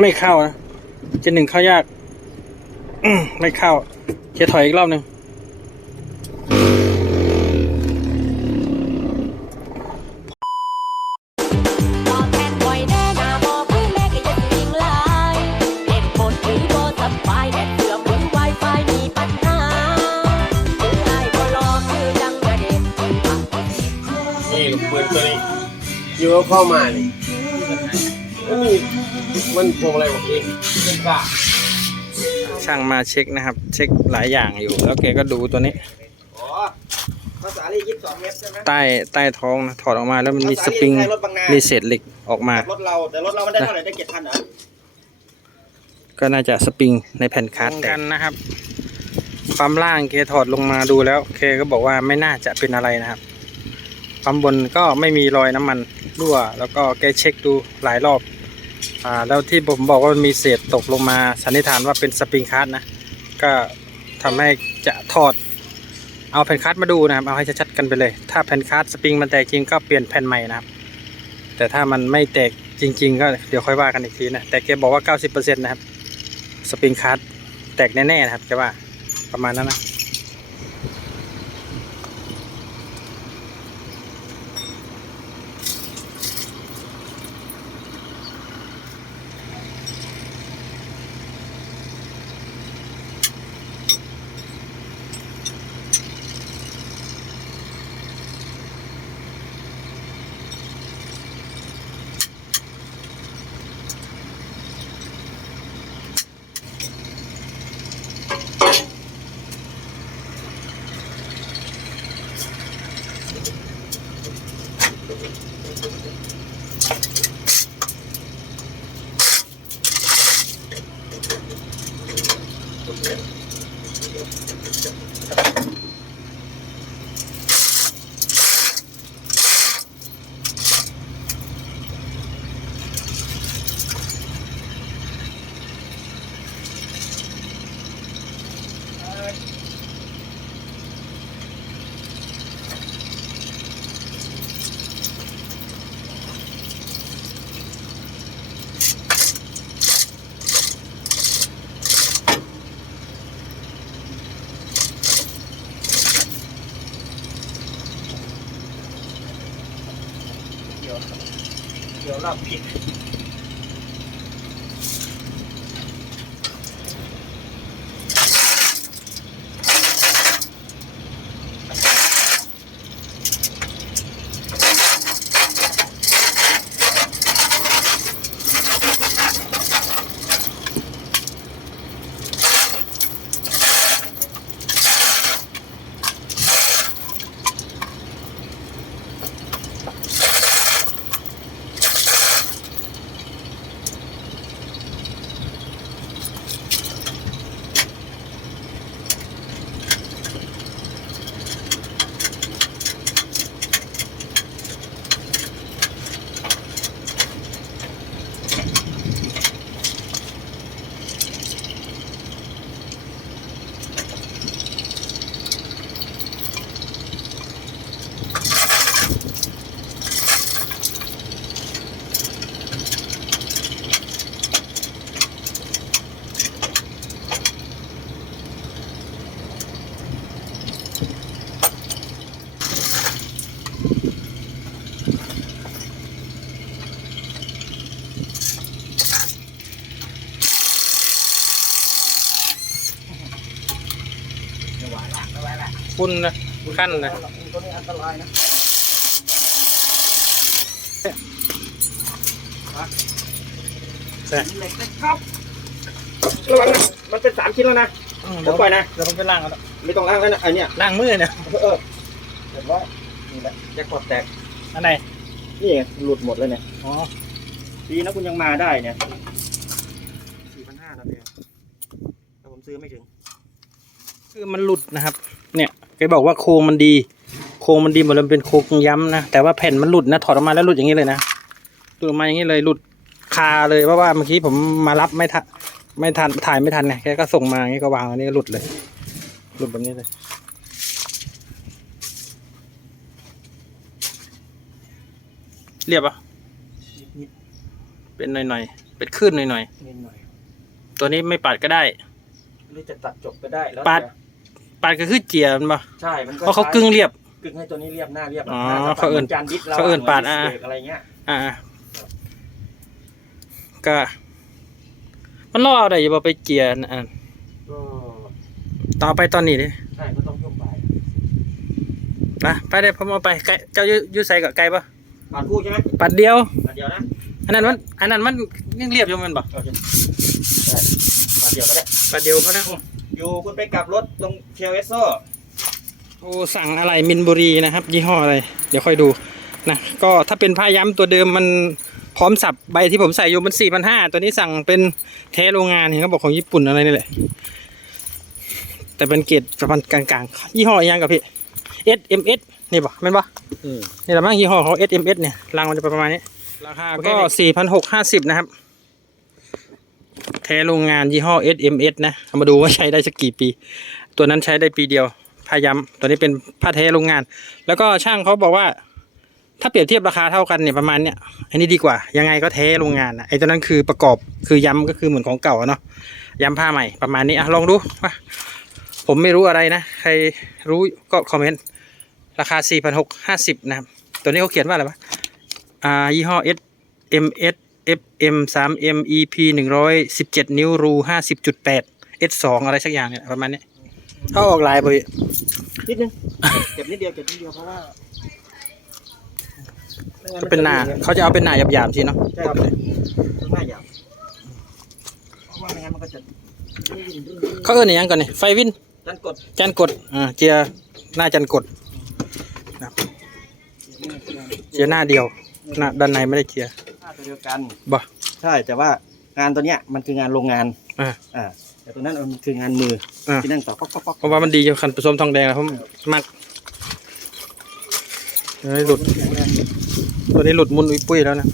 ไม่เข้านะเจนหนึ่งเข้ายากอืมไม่เข้าเคถอยอีกรอบหนึ่งตอบแทนบ่อยแน่หน้าบอกคุยแม่ก็ยังวิ่งไล่เล่นบนหรือโบสบายแน่เสือมหรือไวไฟมีปัญหาคือไอ้ก็รอคือดังกระเด็นนี่ลูกปืนตัวนี้อยู่เอาเข้ามานี่ มันมีมันพวงอะไรบอกเองเป็นกล้าช่างมาเช็คนะครับ เช็คหลายอย่างอยู่ แล้วแกก็ดูตัวนี้ อ๋อภาษาลียี่สิบสองเมตรใช่ไหมใต้ใต้ท้องนะถอดออกมาแล้วมันมีสปริงภาษาลีใช้รถบางนามีเศษเหล็กออกมา รถเราแต่รถเราไม่ได้เท่าไหร่ได้เจ็ดพันเหรอก็น่าจะสปริงในแผ่นคาร์ดแตกนะครับปั๊มล่างเคถอดลงมาดูแล้วเคก็บอกว่าไม่น่าจะเป็นอะไรนะครับปั๊มบนก็ไม่มีรอยน้ำมันรั่ว แล้วก็แกเช็คดูหลายรอบ อ่าแล้วที่ผมบอกว่ามันมีเศษตกลงมาสันนิษฐานว่าเป็นสปริงคาร์นะ ก็ทำให้จะถอดเอาแผ่นคาร์มาดูนะครับเอาให้ชัดๆกันไปเลย ถ้าแผ่นคาร์สปริงมันแตกจริงก็เปลี่ยนแผ่นใหม่นะครับ แต่ถ้ามันไม่แตกจริง ๆ ก็เดี๋ยวค่อยว่ากันอีกทีนะแต่แกบอกว่า 90%นะครับสปริงคาร์แตกแน่ๆนะครับแกว่าประมาณนั้นนะ คุณนะขั้นนะตัวนี้อันตรายนะใช่เหล็กนะครับระวังนะมันเป็นสามชิ้นแล้วนะเดี๋ยวผมปล่อยนะเดี๋ยวผมไปล่างเอาละไม่ต้องล้างแล้วนะไอันเนี้ยล่างมือเนี่ยเออเรียบร้อยนี่แหละแจ็คพอตแตกอันไหนนี่ไงหลุดหมดเลยเนี่ยอ๋อดีนะคุณยังมาได้เนี่ยสี่พันห้านะเพียงแต่ผมซื้อไม่ถึง คือมันหลุดนะครับ เนี่ย แกบอกว่าโครงมันดี โครงมันดีหมดเลยมันเป็นโครงย้ำนะ แต่ว่าแผ่นมันหลุดนะ ถอดออกมาแล้วหลุดอย่างนี้เลยนะ หลุดออกมาอย่างนี้เลย หลุดคาเลย เพราะว่าเมื่อกี้ผมมารับไม่ทัน ไม่ทัน ถ่ายไม่ทันไงแกก็ส่งมาอย่างนี้ก็วางอันนี้ก็หลุดเลย หลุดแบบนี้เลยเรียบอะเป็นหน่อยๆไปเป็นคลื่นหน่อยนิดหน่อยๆ ตัวนี้ไม่ปัดก็ได้ หรือจะตัดจบก็ได้แล้วปัด แต่ปัดก็คือเจียมันปะใช่ มันก็เพราะเขากึ่งเรียบ กึ่งให้ตัวนี้เรียบหน้าเรียบอ๋อหน้จะเขาเอิ้นหมืจานดิสเราเขาเอิ้นปาดหมือ่าดิสเบรกอะไรเงี้ย อ่า ก็ มันล่อเอาได้อย่าบอไปเจียนะอะก็ต่อไปตอนนี้ดิใช่ก็ต้องช่วงบ่ายนะไปได้ผมเอาไปไกลเจ้าอยู่อยู่ใส่กับไกลปะปาดคู่ใช่ไหมปัดเดียว ปาดเดียวนะอันนั้นมันอันนั้นมันยังเรียบอยู่แมันปะโอเคได้ปาดเดียวก็ได้ปัดเดียวเพราะนะ อยู่คุณไปกลับรถตรงเคียวเอสโซโอ้สั่งอะไรมินบุรีนะครับ ยี่ห้ออะไร เดี๋ยวค่อยดูนะก็ถ้าเป็นผ้าย้ำตัวเดิมมันพร้อมสับใบที่ผมใส่อยู่มันสี่พันห้าตัวนี้สั่งเป็นเทสโรงงานเห็นเขาบอกของญี่ปุ่นอะไรนี่แหละ แต่เป็นเกรดประมาณกลางๆ ยี่ห้ออีกอยังกับพี่ SMS นี่ปะแม่นปะอืมนี่แหละมั้งยี่ห้อเขา SMS เนี่ยรางมันจะประมาณนี้ ราคาก็สี่พันหกห้าสิบนะครับ แท้โรงงานยี่ห้อ SMS นะเอามาดูว่าใช้ได้สักกี่ปี ตัวนั้นใช้ได้ปีเดียวผ้าย้ำตัวนี้เป็นผ้าแท้โรงงาน แล้วก็ช่างเขาบอกว่า ถ้าเปรียบเทียบราคาเท่ากันเนี่ยประมาณเนี้ยอันนี้ดีกว่า ยังไงก็แท้โรงงานนะไอ้ตัวนั้นคือประกอบคือย้ำก็คือเหมือนของเก่าเนาะย้ำผ้าใหม่ประมาณนี้อะลองดูว่าผมไม่รู้อะไรนะ ใครรู้ก็คอมเมนต์ราคา 4,650 นะครับ ตัวนี้เขาเขียนว่าอะไรวะ อ่า ยี่ห้อ S M S F M 3 M E P 117 นิ้วรู 50.8 S 2 อะไรสักอย่างเนี่ยประมาณนี้เขาออกลายไปนิดนึง เก็บนิดเดียว เก็บนิดเดียวเพราะว่าไม่งั้จะเป็นหนาเขาจะเอาเป็นหนาหยาบๆทีเนาะใช่ครับต้องหน้าหยาบเพราะว่าไม่งั้นมันก็จะเขาเอิ้นอนหยังก่อนนี่ไฟวินดันกดจันกดอ่าเจียหน้าจันกดนะครับเจียหน้าเดียวหน้าด้านในไม่ได้เจียหน้า ตัวเดียวกันบ่ ใช่ แต่ว่างานตัวเนี้ยมันคืองานโรงงานอ่าอ่าแต่ตัวนั้นมันคืองานมืออ่าที่นั่งต่อป๊อกป๊อกป๊อกเพราะว่ามันดีอยู่คันผสมทองแดงแล้วผมมักเฮ้ยหลุด ตัวนี้หลุดมุนอุ้ยปุ้ยแล้วนะ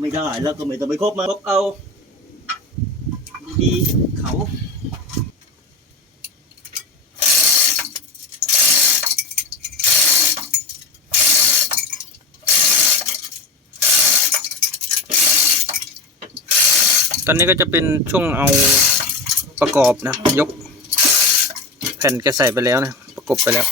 ไม่ได้แล้วก็ไม่ต้องไปคบมาคบเอาดีๆเขาตอนนี้ก็จะเป็นช่วงเอาประกอบนะ ยก แผ่นแกใส่ไปแล้วนะ ประกบไปแล้ว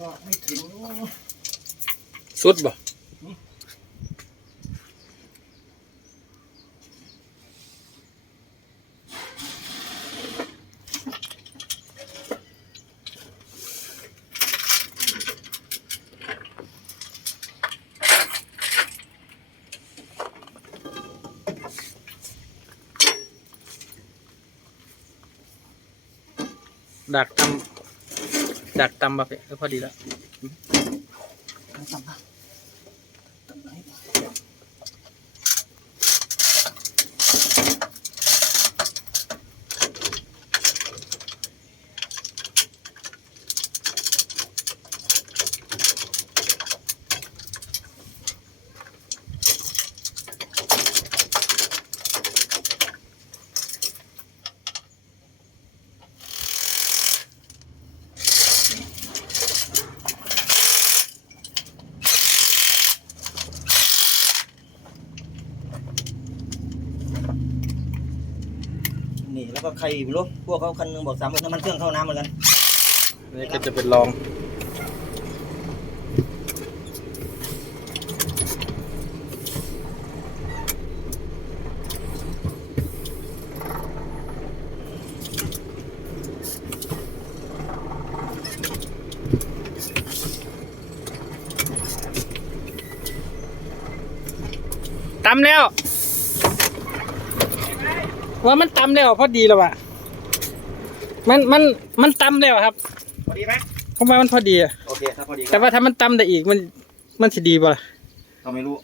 ก็ไม่ถึงสุดบ่ดักตำ ดักตำแบบนี้พอดีแล้ว ก็ใครไม่รู้พวกเขาคันหนึงบอกสามหมื่นน้ำมันเครื่องเข้าน้ำเหมือนกัน นี่ก็จะเป็นลอง ตำแล้ว ว่ามันตำแล้วพอดีแล้วว่ะมันมันมันตำแล้วครับพอดีไหมผมว่ามันพอดีอะโอเคถ้าพอดีก็แต่ว่าถ้ามันตำได้อีกมันมันจะดีป่ะล่ะก็ไม่รู้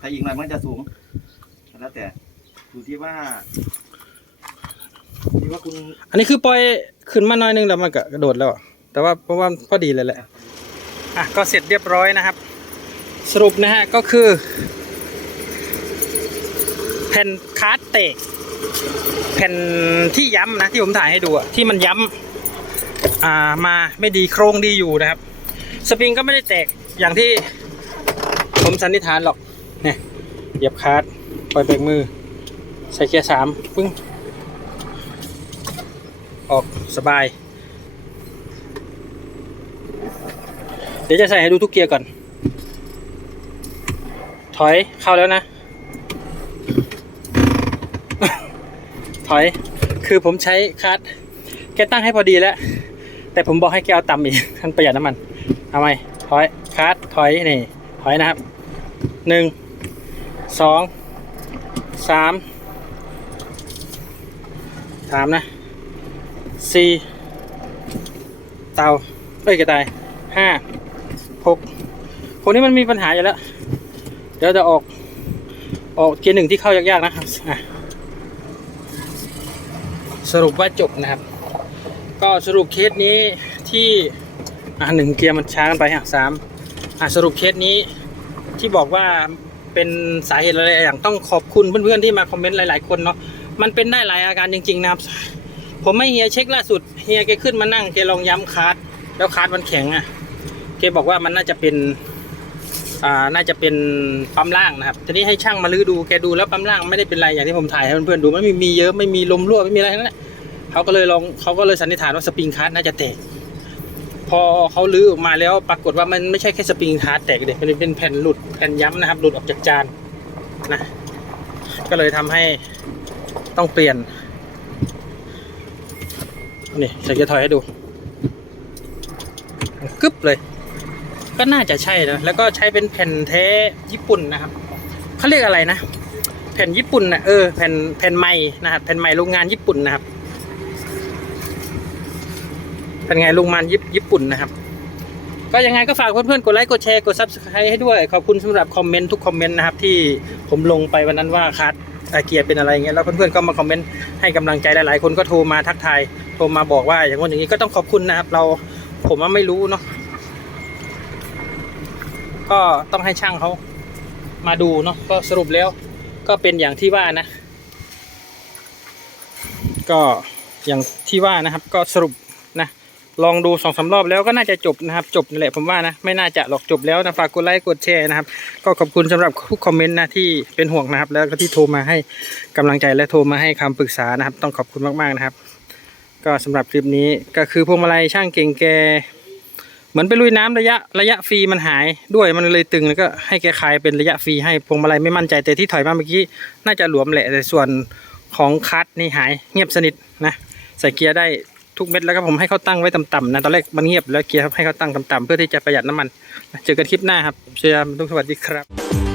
ถ้าอีกหน่อยมันจะสูงแล้วแต่อยู่ที่ว่าที่ว่าคุณอันนี้คือปล่อยขึ้นมาหน่อยนึงแล้วมันก็กระโดดแล้วอะแต่ว่าเพราะว่าพอดีเลยแหละอะก็เสร็จเรียบร้อยนะครับ สรุปนะฮะก็คือ แผ่นคาร์ดเตะ แผ่นที่ย้ำนะที่ผมถ่ายให้ดูอะที่มันย้ำอ่ามาไม่ดีโครงดีอยู่นะครับ สปริงก็ไม่ได้แตกอย่างที่ผมสันนิษฐานหรอกเนี่ยเหยียบคาร์ดปล่อยเบรกมือ ใส่เกียร์สามปึ้งออกสบาย เดี๋ยวจะใส่ให้ดูทุกเกียร์ก่อน ถอยเข้าแล้วนะ ถอย คือผมใช้คัสแกตั้งให้พอดีแล้ว แต่ผมบอกให้แกเอาต่ำอีกมันประหยัดน้ำมันเอาไหมถอยคัสถอยนี่ถอยนะครับหนึ่งสองสามสามนะสี่เตาเอ้ยกระต่ายห้าหกคนนี้มันมีปัญหาอยู่แล้ว เดี๋ยวจะออกออกเกียร์หนึ่งที่เข้ายากๆนะครับอะ สรุปว่าจบนะครับ ก็สรุปเคสนี้ที่อะหนึ่งเกียร์มันช้ากันไปอะสามอะสรุปเคสนี้ที่บอกว่าเป็นสาเหตุอะไรอย่างต้องขอบคุณเพื่อนๆที่มาคอมเมนต์หลายๆคนเนาะมันเป็นได้หลายอาการจริง ๆ นะครับ ผมไม่เฮียเช็คล่าสุดเฮียแกขึ้นมานั่งแกลองย้ำคาร์ดแล้วคาร์ดมันแข็งอะแกบอกว่ามันน่าจะเป็น อ่าน่าจะเป็นปั๊มล่างนะครับทีนี้ให้ช่างมาลื้อดูแกดูแล้วปั๊มล่างไม่ได้เป็นไรอย่างที่ผมถ่ายให้เพื่อนๆดูไม่มีมีเยอะไม่มีลมรั่วไม่มีอะไรทั้งนั้นแหละเขาก็เลยลองเขาก็เลยสันนิษฐานว่าสปริงคาร์ดน่าจะแตกพอเขาลื้อออกมาแล้วปรากฏว่ามันไม่ใช่แค่สปริงคาร์ดแตกเด็กมันเป็นแผ่นหลุดแผ่นย้ำนะครับ หลุดออกจากจานนะก็เลยทำให้ต้องเปลี่ยนนี่ใส่เกียร์ถอยให้ดูกึ๊บเลย ก็น่าจะใช่นะแล้วก็ใช้เป็นแผ่นแท้ญี่ปุ่นนะครับเขาเรียกอะไรนะ แผ่นญี่ปุ่นนะเออแผ่นแผ่นใหม่นะครับแผ่นใหม่โรงงานญี่ปุ่นนะครับเป็นไงโรงงานญี่ญี่ปุ่นนะครับ ก็ยังไงก็ฝากเพื่อนๆกดไลค์กดแชร์กด subscribe ให้ด้วย ขอบคุณสำหรับคอมเมนต์ทุกคอมเมนต์นะครับที่ผมลงไปวันนั้นว่าคัดเกียร์เป็นอะไรเงี้ยแล้วเพื่อนๆก็มาคอมเมนต์ให้กำลังใจหลายๆ คนก็โทรมาทักทายโทรมาบอกว่าอย่างว่าอย่างนี้ก็ต้องขอบคุณนะครับเราผมว่าไม่รู้เนาะ ก็ต้องให้ช่างเขามาดูเนาะก็สรุปแล้วก็เป็นอย่างที่ว่านะ ก็อย่างที่ว่านะครับ ก็สรุปนะลองดูสองสารอบแล้วก็น่าจะจบนะครับ จบนั่นแหละผมว่านะไม่น่าจะหรอกจบแล้วนะฝากกดไลค์กดแชร์นะครับ ก็ขอบคุณสำหรับทุกคอมเมนต์นะที่เป็นห่วงนะครับ แล้วก็ที่โทรมาให้กำลังใจและโทรมาให้คำปรึกษานะครับ ต้องขอบคุณมากๆนะครับ ก็สำหรับคลิปนี้ก็คือพวงมาลัยช่างเก่งแก มือนไปลุยน้ำระยะระยะฟรีมันหายด้วยมันเลยตึงแล้วก็ให้แกคลายเป็นระยะฟรีให้พวงมาลัยไม่มั่นใจแต่ที่ถอยมาเมื่อกี้น่าจะหลวมแหละแต่ส่วนของคัทนี่หายเงียบสนิทนะใส่เกียร์ได้ทุกเม็ดแล้วก็ผมให้เขาตั้งไว้ต่ำๆนะตอนแรกมันเงียบแล้วเกียร์ให้เขาตั้งต่ำๆเพื่อที่จะประหยัดน้ำมันเจอกันคลิปหน้าครับเชียร์ทุกสวัสดีครับ